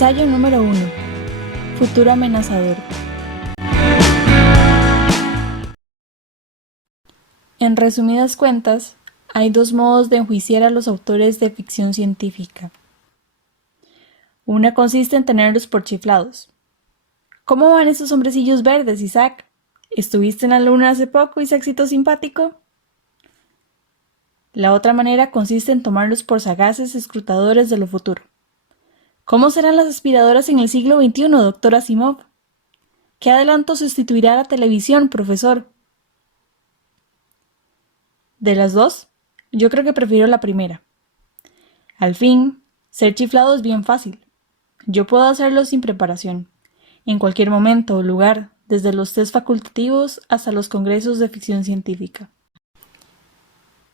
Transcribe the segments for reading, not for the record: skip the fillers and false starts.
Ensayo número 1. Futuro amenazador. En resumidas cuentas, hay dos modos de enjuiciar a los autores de ficción científica. Una consiste en tenerlos por chiflados. ¿Cómo van esos hombrecillos verdes, Isaac? ¿Estuviste en la luna hace poco, Isaaccito simpático? La otra manera consiste en tomarlos por sagaces escrutadores de lo futuro. ¿Cómo serán las aspiradoras en el siglo XXI, doctor Asimov? ¿Qué adelanto sustituirá a la televisión, profesor? De las dos, yo creo que prefiero la primera. Al fin, ser chiflado es bien fácil. Yo puedo hacerlo sin preparación, en cualquier momento o lugar, desde los test facultativos hasta los congresos de ficción científica.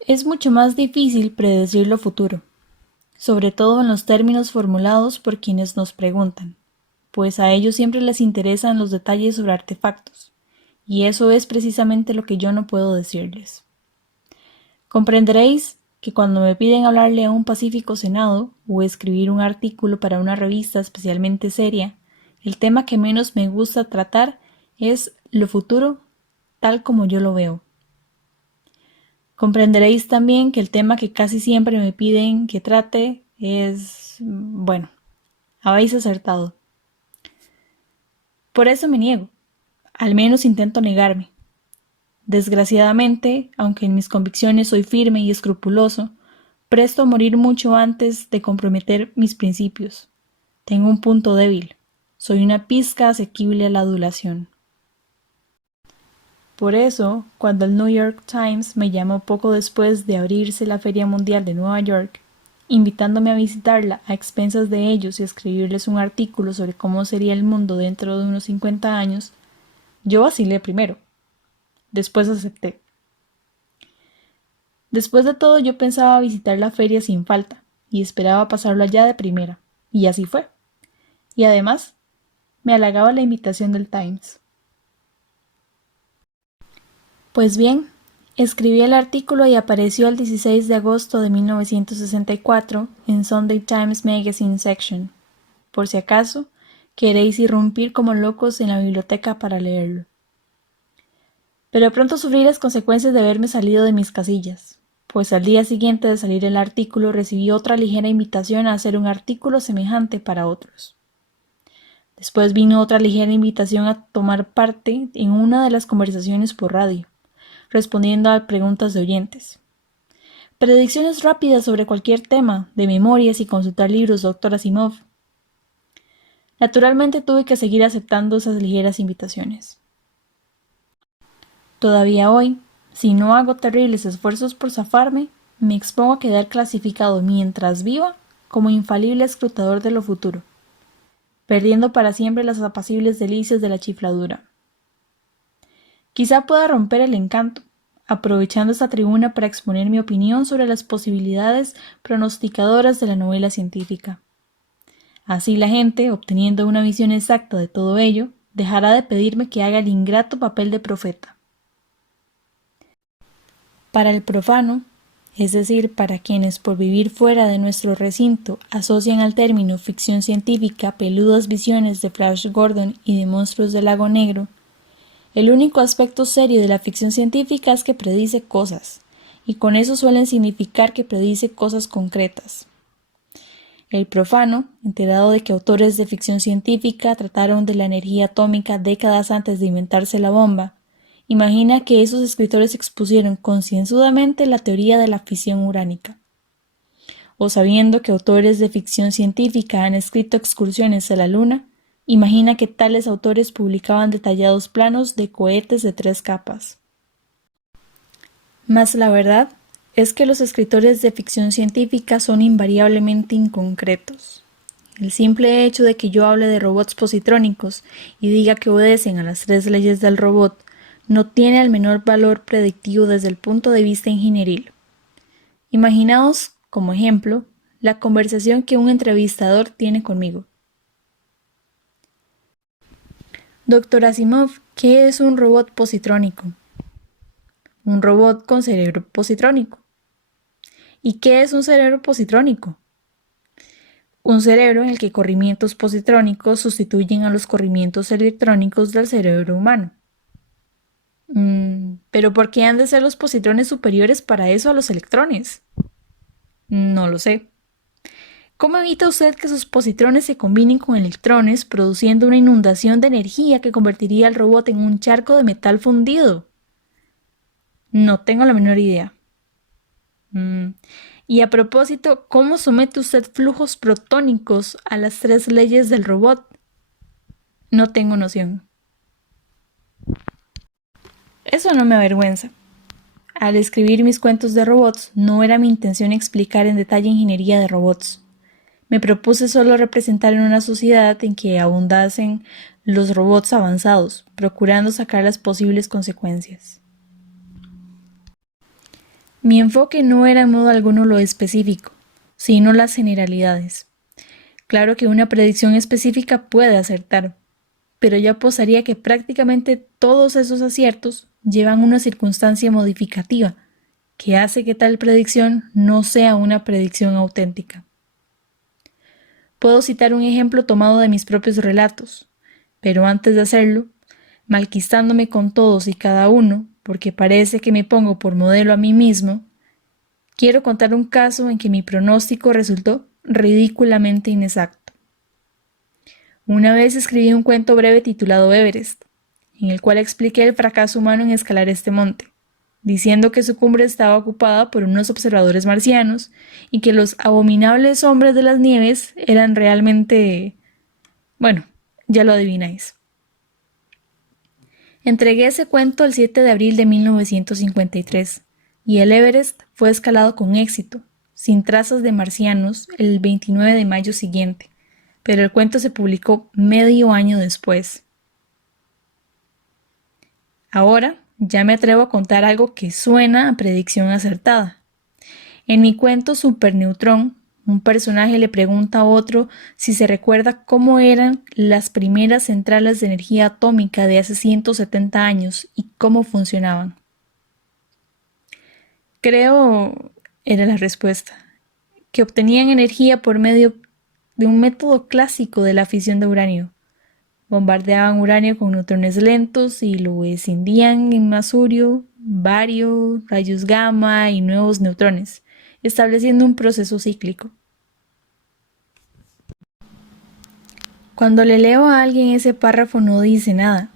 Es mucho más difícil predecir lo futuro, sobre todo en los términos formulados por quienes nos preguntan, pues a ellos siempre les interesan los detalles sobre artefactos, y eso es precisamente lo que yo no puedo decirles. Comprenderéis que cuando me piden hablarle a un pacífico senado o escribir un artículo para una revista especialmente seria, el tema que menos me gusta tratar es lo futuro tal como yo lo veo. Comprenderéis también que el tema que casi siempre me piden que trate es... bueno, habéis acertado. Por eso me niego, al menos intento negarme. Desgraciadamente, aunque en mis convicciones soy firme y escrupuloso, presto a morir mucho antes de comprometer mis principios. Tengo un punto débil. Soy una pizca asequible a la adulación. Por eso, cuando el New York Times me llamó poco después de abrirse la Feria Mundial de Nueva York, invitándome a visitarla a expensas de ellos y a escribirles un artículo sobre cómo sería el mundo dentro de unos 50 años, yo vacilé primero. Después acepté. Después de todo yo pensaba visitar la feria sin falta, y esperaba pasarlo allá de primera, y así fue. Y además, me halagaba la invitación del Times. Pues bien, escribí el artículo y apareció el 16 de agosto de 1964 en Sunday Times Magazine Section. Por si acaso, queréis irrumpir como locos en la biblioteca para leerlo. Pero pronto sufrí las consecuencias de haberme salido de mis casillas, pues al día siguiente de salir el artículo recibí otra ligera invitación a hacer un artículo semejante para otros. Después vino otra ligera invitación a tomar parte en una de las conversaciones por radio, respondiendo a preguntas de oyentes. Predicciones rápidas sobre cualquier tema, de memorias y consultar libros, doctor Asimov. Naturalmente tuve que seguir aceptando esas ligeras invitaciones. Todavía hoy, si no hago terribles esfuerzos por zafarme, me expongo a quedar clasificado mientras viva como infalible escrutador de lo futuro, perdiendo para siempre las apacibles delicias de la chifladura. Quizá pueda romper el encanto, aprovechando esta tribuna para exponer mi opinión sobre las posibilidades pronosticadoras de la novela científica. Así la gente, obteniendo una visión exacta de todo ello, dejará de pedirme que haga el ingrato papel de profeta. Para el profano, es decir, para quienes por vivir fuera de nuestro recinto asocian al término ficción científica peludas visiones de Flash Gordon y de monstruos del lago Negro, el único aspecto serio de la ficción científica es que predice cosas, y con eso suelen significar que predice cosas concretas. El profano, enterado de que autores de ficción científica trataron de la energía atómica décadas antes de inventarse la bomba, imagina que esos escritores expusieron concienzudamente la teoría de la fisión uránica. O sabiendo que autores de ficción científica han escrito excursiones a la Luna, imagina que tales autores publicaban detallados planos de cohetes de 3 capas. Mas la verdad es que los escritores de ficción científica son invariablemente inconcretos. El simple hecho de que yo hable de robots positrónicos y diga que obedecen a las 3 leyes del robot no tiene el menor valor predictivo desde el punto de vista ingenieril. Imaginaos, como ejemplo, la conversación que un entrevistador tiene conmigo. Doctor Asimov, ¿qué es un robot positrónico? Un robot con cerebro positrónico. ¿Y qué es un cerebro positrónico? un cerebro en el que corrimientos positrónicos sustituyen a los corrimientos electrónicos del cerebro humano. ¿Pero por qué han de ser los positrones superiores para eso a los electrones? No lo sé. ¿Cómo evita usted que sus positrones se combinen con electrones, produciendo una inundación de energía que convertiría al robot en un charco de metal fundido? No tengo la menor idea. Y a propósito, ¿cómo somete usted flujos protónicos a las 3 leyes del robot? No tengo noción. Eso no me avergüenza. Al escribir mis cuentos de robots, no era mi intención explicar en detalle ingeniería de robots. Me propuse solo representar en una sociedad en que abundasen los robots avanzados, procurando sacar las posibles consecuencias. Mi enfoque no era en modo alguno lo específico, sino las generalidades. Claro que una predicción específica puede acertar, pero yo apostaría que prácticamente todos esos aciertos llevan una circunstancia modificativa que hace que tal predicción no sea una predicción auténtica. Puedo citar un ejemplo tomado de mis propios relatos, pero antes de hacerlo, malquistándome con todos y cada uno, porque parece que me pongo por modelo a mí mismo, quiero contar un caso en que mi pronóstico resultó ridículamente inexacto. Una vez escribí un cuento breve titulado Everest, en el cual expliqué el fracaso humano en escalar este monte, diciendo que su cumbre estaba ocupada por unos observadores marcianos y que los abominables hombres de las nieves eran realmente... bueno, ya lo adivináis. Entregué ese cuento el 7 de abril de 1953 y el Everest fue escalado con éxito, sin trazas de marcianos, el 29 de mayo siguiente, pero el cuento se publicó medio año después. Ahora ya me atrevo a contar algo que suena a predicción acertada. En mi cuento Superneutrón, un personaje le pregunta a otro si se recuerda cómo eran las primeras centrales de energía atómica de hace 170 años y cómo funcionaban. Creo, era la respuesta, que obtenían energía por medio de un método clásico de la fisión de uranio. Bombardeaban uranio con neutrones lentos y lo escindían en masurio, bario, rayos gamma y nuevos neutrones, estableciendo un proceso cíclico. Cuando le leo a alguien ese párrafo no dice nada,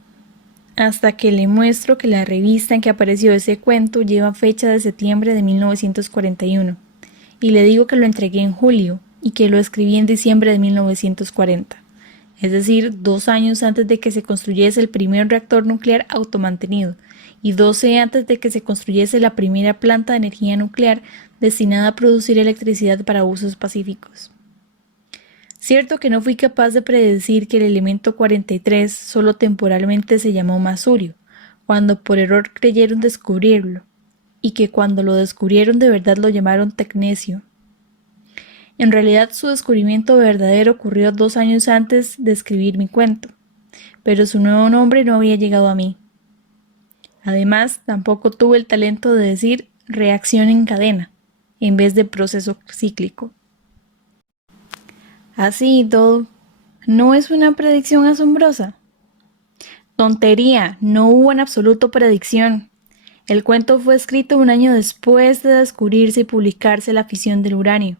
hasta que le muestro que la revista en que apareció ese cuento lleva fecha de septiembre de 1941, y le digo que lo entregué en julio y que lo escribí en diciembre de 1940. Es decir, 2 años antes de que se construyese el primer reactor nuclear automantenido y 12 antes de que se construyese la primera planta de energía nuclear destinada a producir electricidad para usos pacíficos. Cierto que no fui capaz de predecir que el elemento 43 solo temporalmente se llamó masurio, cuando por error creyeron descubrirlo, y que cuando lo descubrieron de verdad lo llamaron tecnecio. En realidad su descubrimiento verdadero ocurrió 2 años antes de escribir mi cuento, pero su nuevo nombre no había llegado a mí. Además, tampoco tuve el talento de decir reacción en cadena, en vez de proceso cíclico. Así y todo, ¿no es una predicción asombrosa? Tontería, no hubo en absoluto predicción. El cuento fue escrito 1 año después de descubrirse y publicarse la fisión del uranio.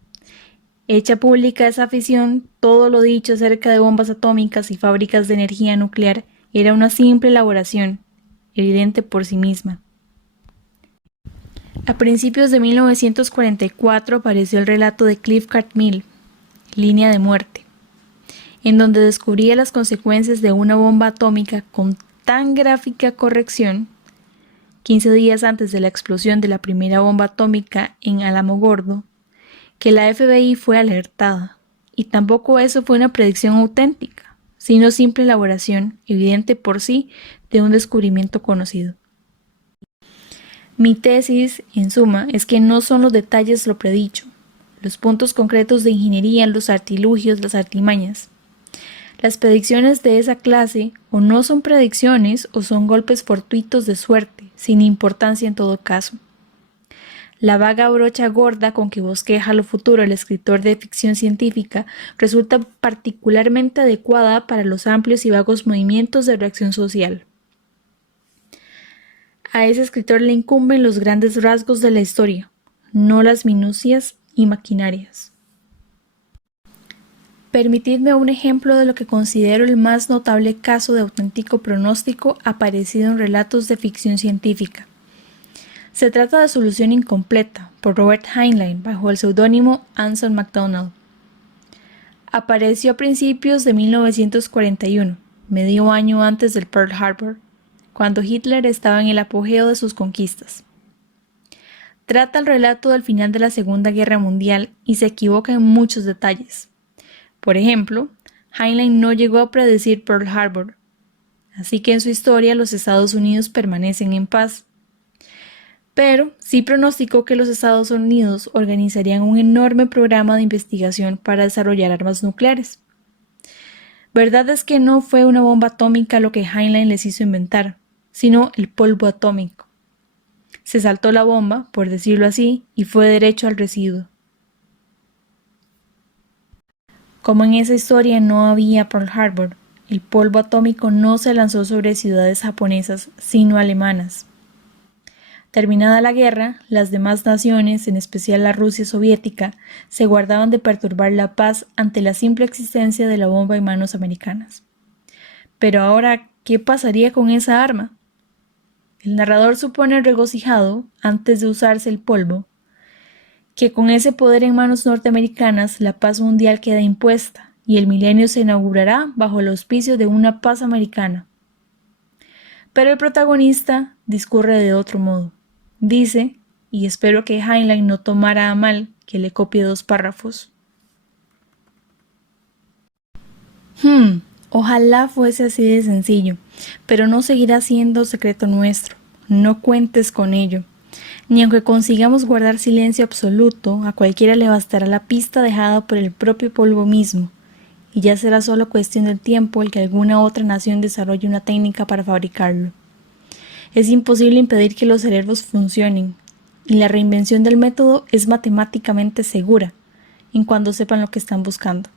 Hecha pública esa fisión, todo lo dicho acerca de bombas atómicas y fábricas de energía nuclear era una simple elaboración, evidente por sí misma. A principios de 1944 apareció el relato de Cliff Cartmill, Línea de muerte, en donde descubría las consecuencias de una bomba atómica con tan gráfica corrección, 15 días antes de la explosión de la primera bomba atómica en Alamogordo, que la FBI fue alertada, y tampoco eso fue una predicción auténtica, sino simple elaboración, evidente por sí, de un descubrimiento conocido. Mi tesis, en suma, es que no son los detalles lo predicho, los puntos concretos de ingeniería, los artilugios, las artimañas. Las predicciones de esa clase o no son predicciones o son golpes fortuitos de suerte, sin importancia en todo caso. La vaga brocha gorda con que bosqueja lo futuro el escritor de ficción científica resulta particularmente adecuada para los amplios y vagos movimientos de reacción social. A ese escritor le incumben los grandes rasgos de la historia, no las minucias y maquinarias. Permitidme un ejemplo de lo que considero el más notable caso de auténtico pronóstico aparecido en relatos de ficción científica. Se trata de Solución Incompleta, por Robert Heinlein, bajo el seudónimo Anson MacDonald. Apareció a principios de 1941, medio año antes del Pearl Harbor, cuando Hitler estaba en el apogeo de sus conquistas. Trata el relato del final de la Segunda Guerra Mundial y se equivoca en muchos detalles. Por ejemplo, Heinlein no llegó a predecir Pearl Harbor, así que en su historia los Estados Unidos permanecen en paz. Pero sí pronosticó que los Estados Unidos organizarían un enorme programa de investigación para desarrollar armas nucleares. Verdad es que no fue una bomba atómica lo que Heinlein les hizo inventar, sino el polvo atómico. Se saltó la bomba, por decirlo así, y fue derecho al residuo. Como en esa historia no había Pearl Harbor, el polvo atómico no se lanzó sobre ciudades japonesas, sino alemanas. Terminada la guerra, las demás naciones, en especial la Rusia soviética, se guardaban de perturbar la paz ante la simple existencia de la bomba en manos americanas. Pero ahora, ¿qué pasaría con esa arma? El narrador supone regocijado, antes de usarse el polvo, que con ese poder en manos norteamericanas la paz mundial queda impuesta y el milenio se inaugurará bajo el auspicio de una paz americana. Pero el protagonista discurre de otro modo. Dice, y espero que Heinlein no tomara a mal que le copie 2 párrafos. Ojalá fuese así de sencillo, pero no seguirá siendo secreto nuestro. No cuentes con ello. Ni aunque consigamos guardar silencio absoluto, a cualquiera le bastará la pista dejada por el propio polvo mismo, y ya será solo cuestión del tiempo el que alguna otra nación desarrolle una técnica para fabricarlo. Es imposible impedir que los cerebros funcionen, y la reinvención del método es matemáticamente segura, en cuando sepan lo que están buscando.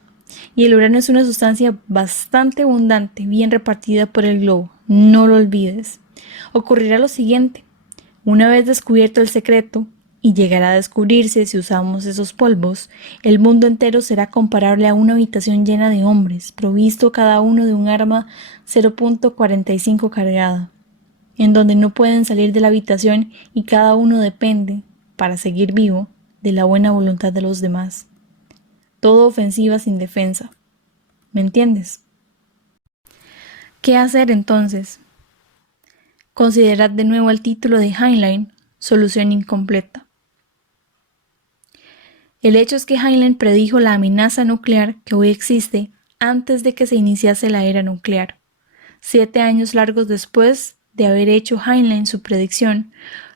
Y el uranio es una sustancia bastante abundante, bien repartida por el globo, no lo olvides. Ocurrirá lo siguiente. Una vez descubierto el secreto, y llegará a descubrirse si usamos esos polvos, el mundo entero será comparable a una habitación llena de hombres, provisto cada uno de un arma 0.45 cargada, en donde no pueden salir de la habitación y cada uno depende, para seguir vivo, de la buena voluntad de los demás. Todo ofensiva sin defensa. ¿Me entiendes? ¿Qué hacer entonces? Considerad de nuevo el título de Heinlein, Solución Incompleta. El hecho es que Heinlein predijo la amenaza nuclear que hoy existe antes de que se iniciase la era nuclear. 7 años largos después de haber hecho Heinlein su predicción,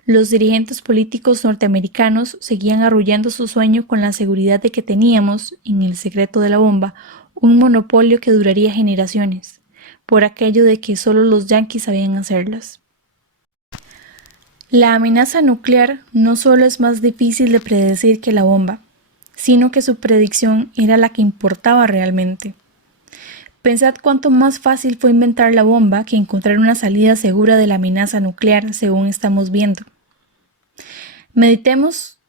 los dirigentes políticos norteamericanos seguían arrullando su sueño con la seguridad de que teníamos, en el secreto de la bomba, un monopolio que duraría generaciones, por aquello de que solo los yanquis sabían hacerlas. La amenaza nuclear no solo es más difícil de predecir que la bomba, sino que su predicción era la que importaba realmente. Pensad cuánto más fácil fue inventar la bomba que encontrar una salida segura de la amenaza nuclear, según estamos viendo. Meditemos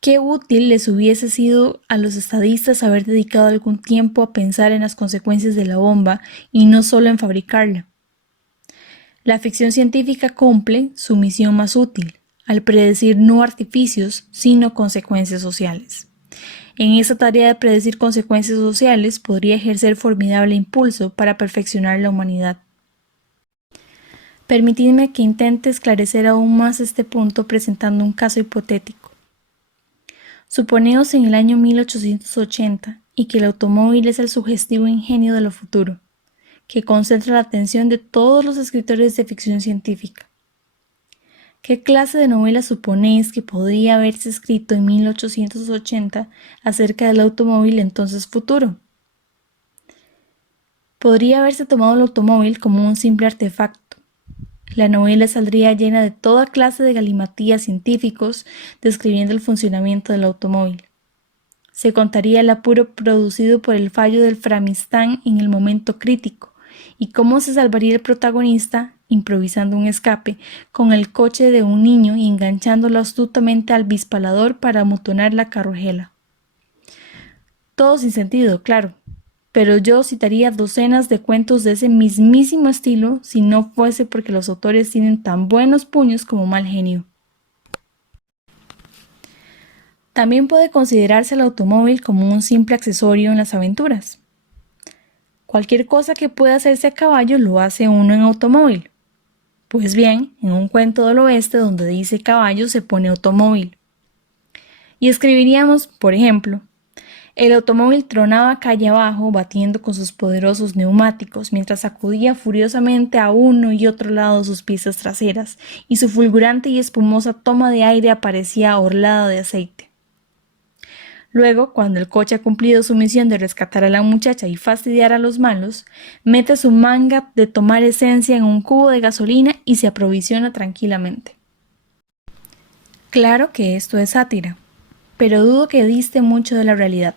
qué útil les hubiese sido a los estadistas haber dedicado algún tiempo a pensar en las consecuencias de la bomba y no solo en fabricarla. La ficción científica cumple su misión más útil, al predecir no artificios, sino consecuencias sociales. En esa tarea de predecir consecuencias sociales podría ejercer formidable impulso para perfeccionar la humanidad. Permitidme que intente esclarecer aún más este punto presentando un caso hipotético. Suponeos en el año 1880 y que el automóvil es el sugestivo ingenio de lo futuro, que concentra la atención de todos los escritores de ficción científica. ¿Qué clase de novela suponéis que podría haberse escrito en 1880 acerca del automóvil entonces futuro? Podría haberse tomado el automóvil como un simple artefacto, La novela saldría llena de toda clase de galimatías científicos describiendo el funcionamiento del automóvil. Se contaría el apuro producido por el fallo del Framistán en el momento crítico y cómo se salvaría el protagonista improvisando un escape con el coche de un niño y enganchándolo astutamente al bispalador para amontonar la carrojela. Todo sin sentido, claro, pero yo citaría docenas de cuentos de ese mismísimo estilo si no fuese porque los autores tienen tan buenos puños como mal genio. También puede considerarse el automóvil como un simple accesorio en las aventuras. Cualquier cosa que pueda hacerse a caballo lo hace uno en automóvil. Pues bien, en un cuento del oeste donde dice caballo se pone automóvil. Y escribiríamos, por ejemplo, el automóvil tronaba calle abajo batiendo con sus poderosos neumáticos mientras sacudía furiosamente a uno y otro lado sus piezas traseras y su fulgurante y espumosa toma de aire aparecía orlada de aceite. Luego, cuando el coche ha cumplido su misión de rescatar a la muchacha y fastidiar a los malos, mete su manga de tomar esencia en un cubo de gasolina y se aprovisiona tranquilamente. Claro que esto es sátira, pero dudo que diste mucho de la realidad.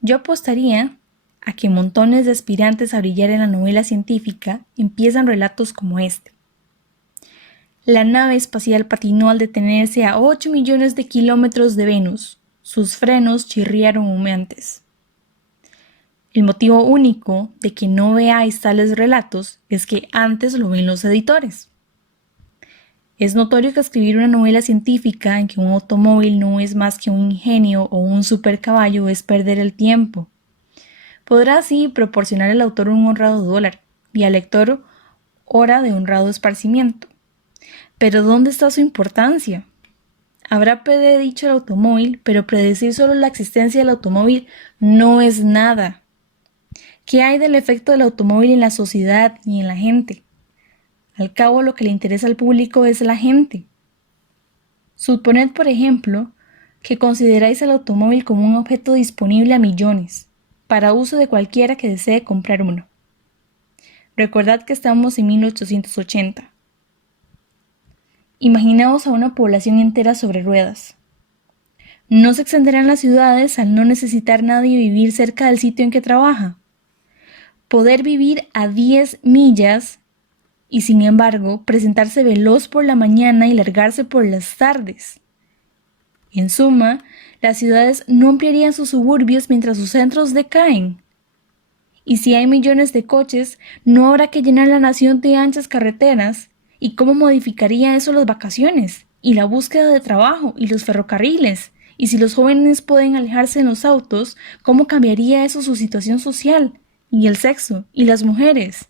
Yo apostaría a que montones de aspirantes a brillar en la novela científica empiezan relatos como este. La nave espacial patinó al detenerse a 8 millones de kilómetros de Venus. Sus frenos chirriaron humeantes. El motivo único de que no veáis tales relatos es que antes lo ven los editores. Es notorio que escribir una novela científica en que un automóvil no es más que un ingenio o un supercaballo es perder el tiempo. Podrá así proporcionar al autor un honrado dólar y al lector hora de honrado esparcimiento. Pero ¿dónde está su importancia? Habrá predicho el automóvil, pero predecir solo la existencia del automóvil no es nada. ¿Qué hay del efecto del automóvil en la sociedad y en la gente? Al cabo, lo que le interesa al público es la gente. Suponed, por ejemplo, que consideráis el automóvil como un objeto disponible a millones, para uso de cualquiera que desee comprar uno. Recordad que estamos en 1880. Imaginaos a una población entera sobre ruedas. ¿No se extenderán las ciudades al no necesitar nadie vivir cerca del sitio en que trabaja? Poder vivir a 10 millas y sin embargo presentarse veloz por la mañana y largarse por las tardes. En suma, las ciudades no ampliarían sus suburbios mientras sus centros decaen. Y si hay millones de coches, no habrá que llenar la nación de anchas carreteras. ¿Y cómo modificaría eso las vacaciones? Y la búsqueda de trabajo, y los ferrocarriles. Y si los jóvenes pueden alejarse en los autos, ¿cómo cambiaría eso su situación social? Y el sexo, y las mujeres.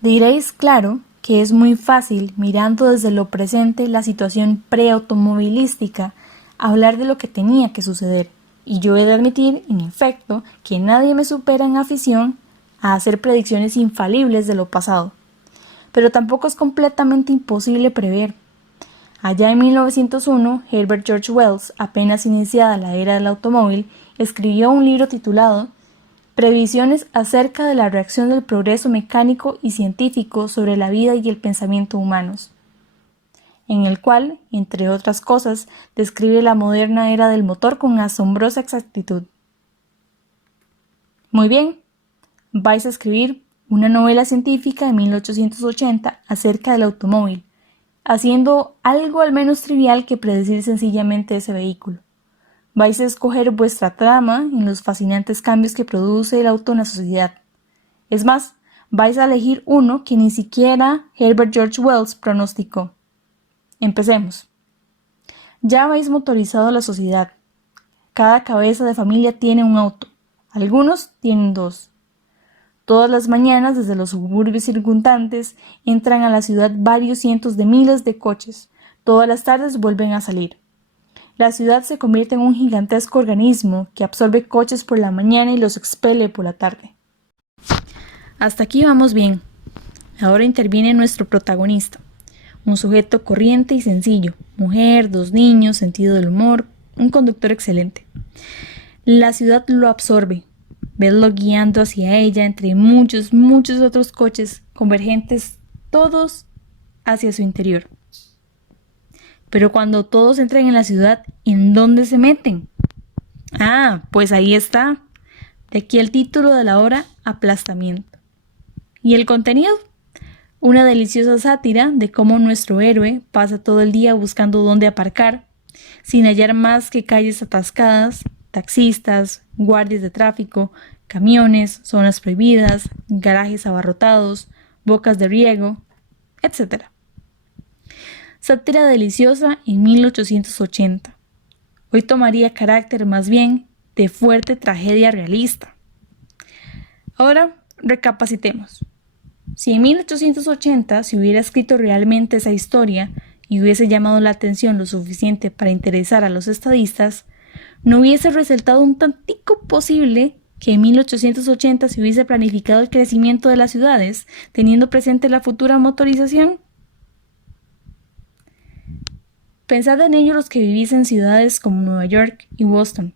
Diréis, claro, que es muy fácil, mirando desde lo presente la situación preautomovilística, hablar de lo que tenía que suceder. Y yo he de admitir, en efecto, que nadie me supera en afición a hacer predicciones infalibles de lo pasado. Pero tampoco es completamente imposible prever. Allá en 1901, Herbert George Wells, apenas iniciada la era del automóvil, escribió un libro titulado Previsiones acerca de la reacción del progreso mecánico y científico sobre la vida y el pensamiento humanos, en el cual, entre otras cosas, describe la moderna era del motor con asombrosa exactitud. Muy bien, vais a escribir una novela científica de 1880 acerca del automóvil, haciendo algo al menos trivial que predecir sencillamente ese vehículo. Vais a escoger vuestra trama en los fascinantes cambios que produce el auto en la sociedad. Es más, vais a elegir uno que ni siquiera Herbert George Wells pronosticó. Empecemos. Ya habéis motorizado la sociedad. Cada cabeza de familia tiene un auto. Algunos tienen dos. Todas las mañanas, desde los suburbios circundantes, entran a la ciudad varios cientos de miles de coches. Todas las tardes vuelven a salir. La ciudad se convierte en un gigantesco organismo que absorbe coches por la mañana y los expele por la tarde. Hasta aquí vamos bien. Ahora interviene nuestro protagonista, un sujeto corriente y sencillo, mujer, 2 niños, sentido del humor, un conductor excelente. La ciudad lo absorbe. Vedlo guiando hacia ella entre muchos otros coches convergentes todos hacia su interior. Pero cuando todos entran en la ciudad, ¿en dónde se meten? Ah, pues ahí está. De aquí el título de la obra, Aplastamiento. ¿Y el contenido? Una deliciosa sátira de cómo nuestro héroe pasa todo el día buscando dónde aparcar, sin hallar más que calles atascadas, taxistas, guardias de tráfico, camiones, zonas prohibidas, garajes abarrotados, bocas de riego, etc. Sátira deliciosa en 1880. Hoy tomaría carácter más bien de fuerte tragedia realista. Ahora recapacitemos. Si en 1880 se hubiera escrito realmente esa historia y hubiese llamado la atención lo suficiente para interesar a los estadistas, ¿no hubiese resaltado un tantico posible que en 1880 se hubiese planificado el crecimiento de las ciudades, teniendo presente la futura motorización? Pensad en ello los que vivís en ciudades como Nueva York y Boston,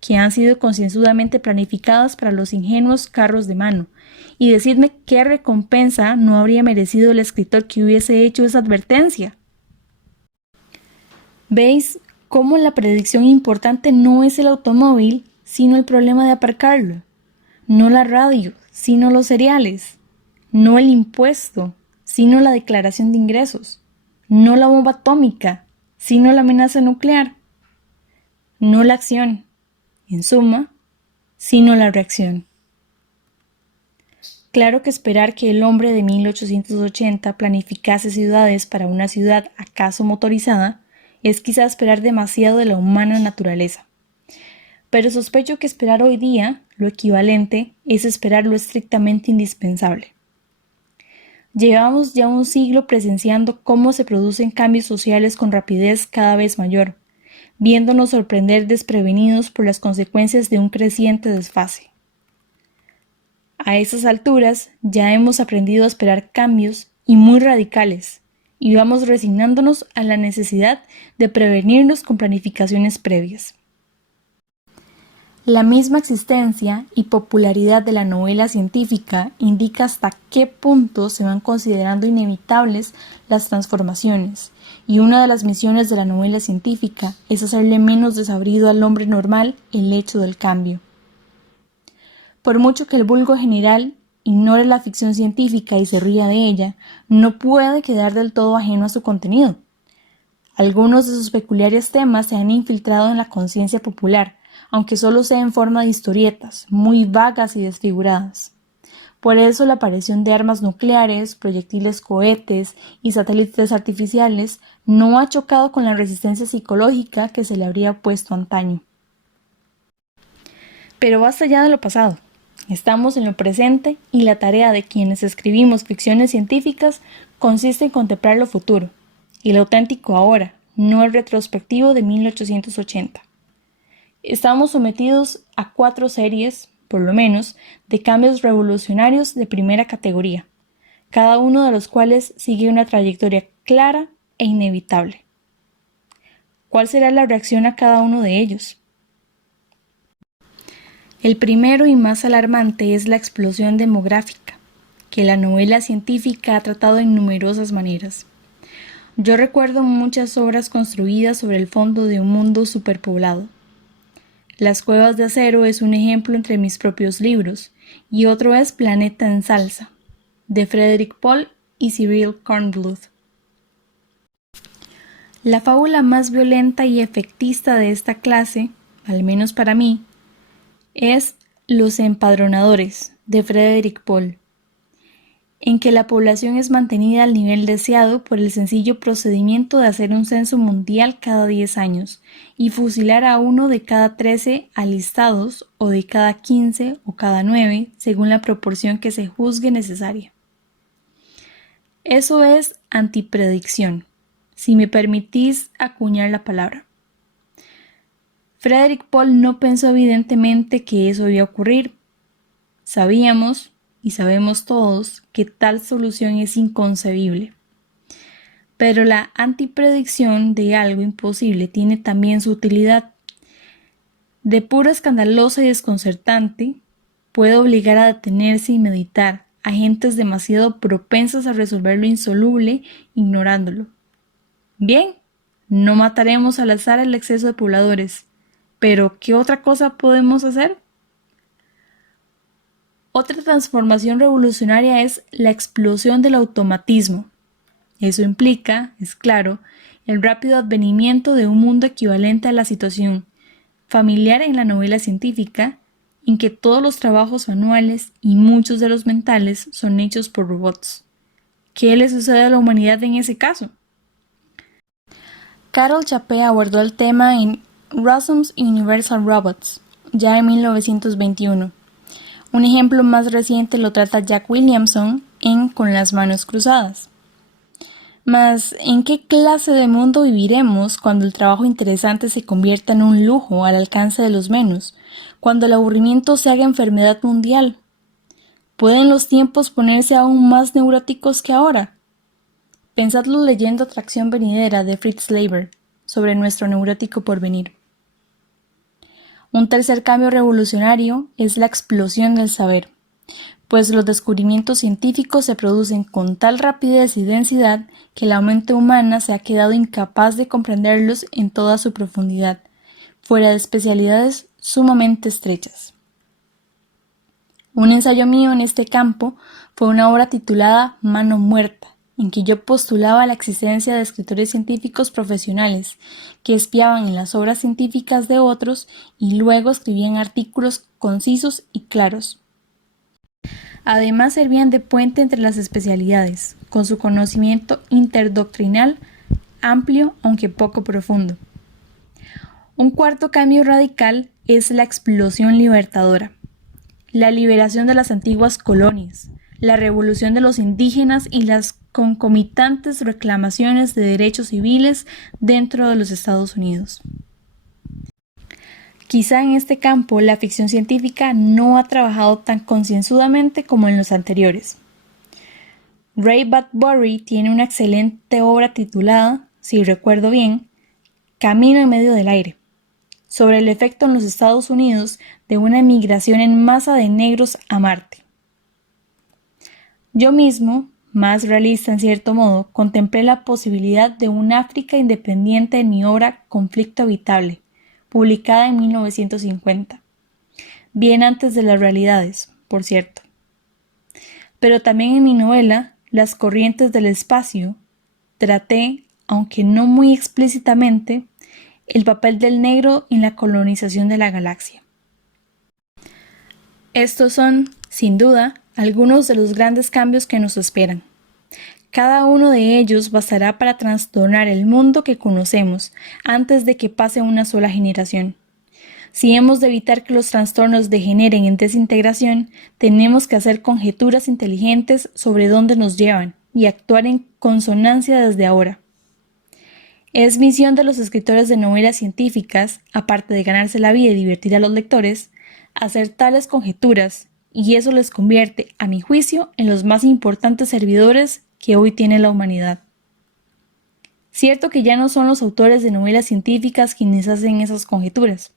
que han sido concienzudamente planificadas para los ingenuos carros de mano, y decidme qué recompensa no habría merecido el escritor que hubiese hecho esa advertencia. ¿Veis cómo la predicción importante no es el automóvil, sino el problema de aparcarlo? No la radio, sino los cereales. No el impuesto, sino la declaración de ingresos. No la bomba atómica, sino la amenaza nuclear. No la acción, en suma, sino la reacción. Claro que esperar que el hombre de 1880 planificase ciudades para una ciudad acaso motorizada es quizá esperar demasiado de la humana naturaleza. Pero sospecho que esperar hoy día, lo equivalente, es esperar lo estrictamente indispensable. Llevamos ya un siglo presenciando cómo se producen cambios sociales con rapidez cada vez mayor, viéndonos sorprender desprevenidos por las consecuencias de un creciente desfase. A esas alturas ya hemos aprendido a esperar cambios y muy radicales, y vamos resignándonos a la necesidad de prevenirnos con planificaciones previas. La misma existencia y popularidad de la novela científica indica hasta qué punto se van considerando inevitables las transformaciones, y una de las misiones de la novela científica es hacerle menos desabrido al hombre normal el hecho del cambio. Por mucho que el vulgo general ignore la ficción científica y se ría de ella, no puede quedar del todo ajeno a su contenido. Algunos de sus peculiares temas se han infiltrado en la conciencia popular, aunque solo sea en forma de historietas, muy vagas y desfiguradas. Por eso la aparición de armas nucleares, proyectiles cohetes y satélites artificiales no ha chocado con la resistencia psicológica que se le habría puesto antaño. Pero basta ya de lo pasado. Estamos en lo presente y la tarea de quienes escribimos ficciones científicas consiste en contemplar lo futuro, y el auténtico ahora, no el retrospectivo de 1880. Estamos sometidos a 4 series, por lo menos, de cambios revolucionarios de primera categoría, cada uno de los cuales sigue una trayectoria clara e inevitable. ¿Cuál será la reacción a cada uno de ellos? El primero y más alarmante es la explosión demográfica, que la novela científica ha tratado en numerosas maneras. Yo recuerdo muchas obras construidas sobre el fondo de un mundo superpoblado. Las cuevas de acero es un ejemplo entre mis propios libros, y otro es Planeta en salsa, de Frederik Pohl y Cyril Kornbluth. La fábula más violenta y efectista de esta clase, al menos para mí, es Los empadronadores, de Frederik Pohl, en que la población es mantenida al nivel deseado por el sencillo procedimiento de hacer un censo mundial cada 10 años y fusilar a uno de cada 13 alistados o de cada 15 o cada 9 según la proporción que se juzgue necesaria. Eso es antipredicción, si me permitís acuñar la palabra. Frederik Pohl no pensó evidentemente que eso iba a ocurrir. Sabíamos, y sabemos todos, que tal solución es inconcebible. Pero la antipredicción de algo imposible tiene también su utilidad. De puro escandalosa y desconcertante, puede obligar a detenerse y meditar, agentes demasiado propensos a resolver lo insoluble ignorándolo. Bien, no mataremos al azar el exceso de pobladores, pero ¿qué otra cosa podemos hacer? Otra transformación revolucionaria es la explosión del automatismo. Eso implica, es claro, el rápido advenimiento de un mundo equivalente a la situación familiar en la novela científica, en que todos los trabajos manuales y muchos de los mentales son hechos por robots. ¿Qué le sucede a la humanidad en ese caso? Carol Chapé abordó el tema en Rossum's Universal Robots, ya en 1921. Un ejemplo más reciente lo trata Jack Williamson en Con las manos cruzadas. Mas, ¿en qué clase de mundo viviremos cuando el trabajo interesante se convierta en un lujo al alcance de los menos? Cuando el aburrimiento se haga enfermedad mundial. ¿Pueden los tiempos ponerse aún más neuróticos que ahora? Pensadlo leyendo Atracción venidera de Fritz Leiber sobre nuestro neurótico porvenir. Un tercer cambio revolucionario es la explosión del saber, pues los descubrimientos científicos se producen con tal rapidez y densidad que la mente humana se ha quedado incapaz de comprenderlos en toda su profundidad, fuera de especialidades sumamente estrechas. Un ensayo mío en este campo fue una obra titulada Mano Muerta, en que yo postulaba la existencia de escritores científicos profesionales que espiaban en las obras científicas de otros y luego escribían artículos concisos y claros. Además servían de puente entre las especialidades, con su conocimiento interdoctrinal amplio aunque poco profundo. Un cuarto cambio radical es la explosión libertadora, la liberación de las antiguas colonias, la revolución de los indígenas y las concomitantes reclamaciones de derechos civiles dentro de los Estados Unidos. Quizá en este campo la ficción científica no ha trabajado tan concienzudamente como en los anteriores. Ray Bradbury tiene una excelente obra titulada, si recuerdo bien, Camino en medio del aire, sobre el efecto en los Estados Unidos de una migración en masa de negros a Marte. Yo mismo, más realista en cierto modo, contemplé la posibilidad de un África independiente en mi obra Conflicto Habitable, publicada en 1950, bien antes de las realidades, por cierto. Pero también en mi novela, Las corrientes del espacio, traté, aunque no muy explícitamente, el papel del negro en la colonización de la galaxia. Estos son, sin duda, algunos de los grandes cambios que nos esperan. Cada uno de ellos bastará para trastornar el mundo que conocemos antes de que pase una sola generación. Si hemos de evitar que los trastornos degeneren en desintegración, tenemos que hacer conjeturas inteligentes sobre dónde nos llevan y actuar en consonancia desde ahora. Es misión de los escritores de novelas científicas, aparte de ganarse la vida y divertir a los lectores, hacer tales conjeturas, y eso les convierte, a mi juicio, en los más importantes servidores que hoy tiene la humanidad. Cierto que ya no son los autores de novelas científicas quienes hacen esas conjeturas.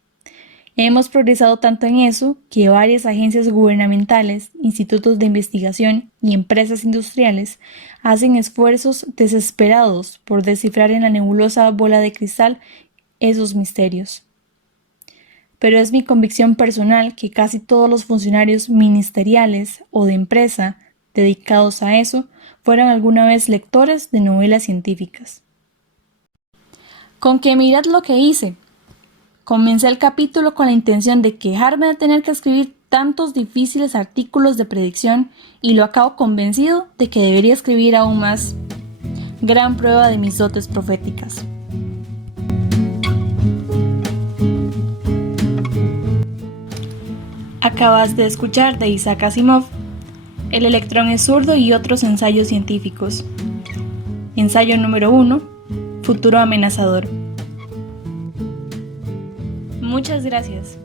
Hemos progresado tanto en eso que varias agencias gubernamentales, institutos de investigación y empresas industriales hacen esfuerzos desesperados por descifrar en la nebulosa bola de cristal esos misterios. Pero es mi convicción personal que casi todos los funcionarios ministeriales o de empresa dedicados a eso fueron alguna vez lectores de novelas científicas. Con que mirad lo que hice. Comencé el capítulo con la intención de quejarme de tener que escribir tantos difíciles artículos de predicción y lo acabo convencido de que debería escribir aún más. Gran prueba de mis dotes proféticas. Acabas de escuchar de Isaac Asimov, El electrón es zurdo y otros ensayos científicos. Ensayo número 1, Futuro amenazador. Muchas gracias.